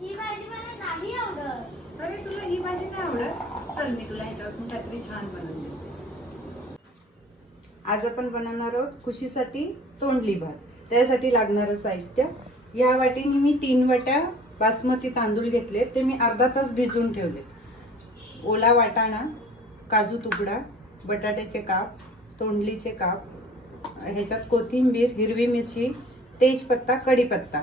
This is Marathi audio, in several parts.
ही भाजी मला नाही आवडत. अरे तुला ही भाजी नाही आवडत? चल मी तुला ह्याच्यापासून काहीतरी छान बनवून देते. आज आपण बनवणार आहोत खुशीसाठी तोंडली भात. त्यासाठी लागणारं साहित्य, या वाटीने मी 3 वाट्या बासमती तांदूळ घेतले. ते मी अर्धा तास भिजवून ठेवले. ओला वाटाणा, काजू तुकडा, बटाट्याचे काप, तोंडलीचे काप, ह्याच्यात कोथिंबीर, हिरवी मिरची, तेजपत्ता, कढीपत्ता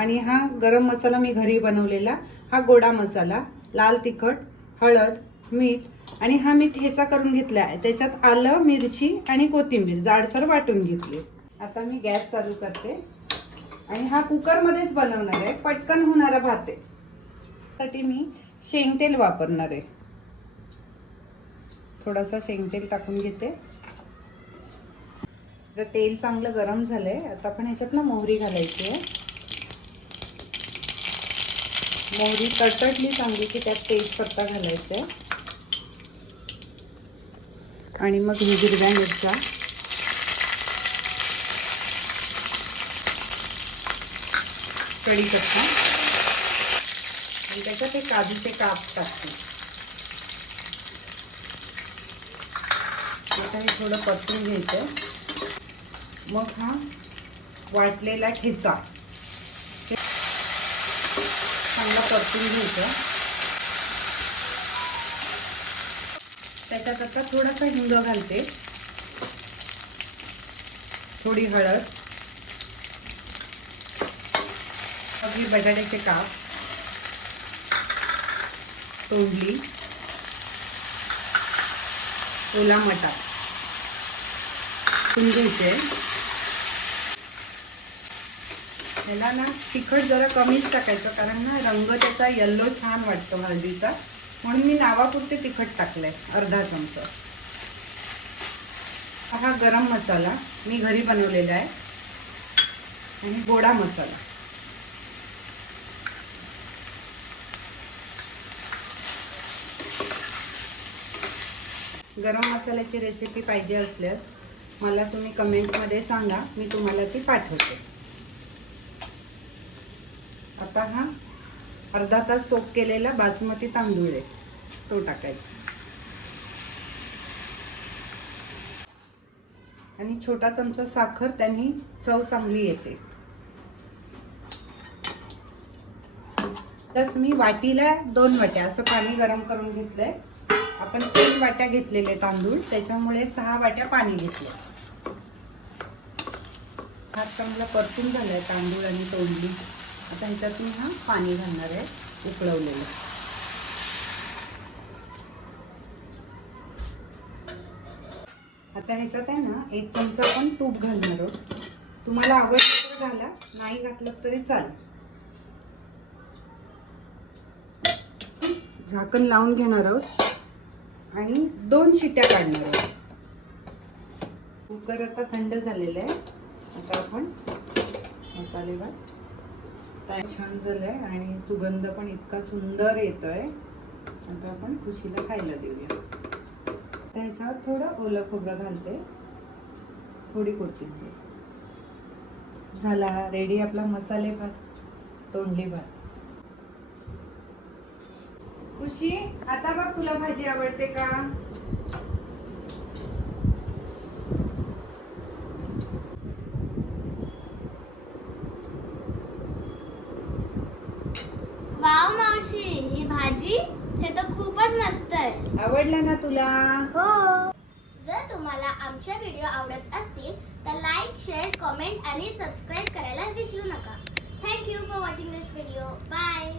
आणि हा गरम मसाला मी घरी बनवलेला, हा गोडा मसाला, लाल तिखट, हळद, मीठ आणि हा मी ठेचा करून घेतला आहे. त्याच्यात आलं, मिरची आणि कोथिंबीर जाडसर वाटून घेतली. आता मी गॅस चालू करते आणि हा कुकर मध्येच बनवणार आहे. पटकन होणारा भात आहे. त्यासाठी मी शेंगतेल वापरणार आहे. थोडासा शेंगतेल टाकून घेते. तर तेल चांगलं गरम झालंय. आता आपण ह्याच्यात ना मोहरी घालायची आहे. मोहरी तडतडली चांगली की त्यात तेजपत्ता घालायचा आहे आणि मग हिरव्या मिरच्या, कढीपत्ता आणि त्याच्यात ते काजूचे काप टाकते. आता हे थोडं परतून घ्यायचं. मग हा वाटलेला ठेचा चांगला परतून घ्यायचा. त्याच्यात आता थोडासा हिंग घालते, थोडी हळद, अगदी बटाट्याचे काप, तोंडली, ओला मटार घ्यायचे. याला ना तिखट जरा कमीच टाकायचं, कारण ना रंग त्याचा येल्लो छान वाटतो हळदीचा, म्हणून मी नावापुरते तिखट टाकलंय, अर्धा चमचा. हा गरम मसाला मी घरी बनवलेला आहे आणि गोडा मसाला. गरम मसाल्याची रेसिपी पाहिजे असल्यास मला तुम्ही कमेंटमध्ये सांगा, मी तुम्हाला ती पाठवते. आता हा अर्धा तास सोक केलेला बासमती तांदूळ आहे, तो टाकायचा आणि छोटा चमचा साखर, त्यांनी चव चांगली येते. तस मी वाटीला 2 वाट्या असं पाणी गरम करून घेतलंय. आपण 3 वाट्या घेतलेले तांदूळ, त्याच्यामुळे 6 वाट्या पाणी घेतलं. हा चांगला परतून झालाय तांदूळ आणि तोंडली. आता ह्याच्यात मी हा पाणी घालणार आहे उकळवलेलं. आता ह्याच्यात आहे ना 1 चमचा आपण तूप घालणार आहोत. तुम्हाला आवडलं तर घाला, नाही घातलं तरी चालेल. झाकण लावून घेणार आहोत आणि 2 शिट्ट्या काढणार आहोत. कुकर आता थंड झालेलं आहे. आता आपण मसाले भात छान झालंय आणि सुगंध पण इतका सुंदर येतोय. आता आपण खुशीला खायला देऊया. त्याच्यावर थोडं ओलं खोबरं घालते, थोडी कोथिंबीर. झाला रेडी आपला मसाले भात, तोंडली भात. खुशी, आता बघ तुला भाजी आवडते का? वाव मावशी, ही भाजी हे तर खूपच मस्त आहे. आवडला ना तुला? हो. जर तुम्हाला आमच्या व्हिडिओ आवडत असतील तर लाईक, शेअर, कमेंट आणि सबस्क्राईब करायला विसरू नका. Thank you for watching this video. Bye.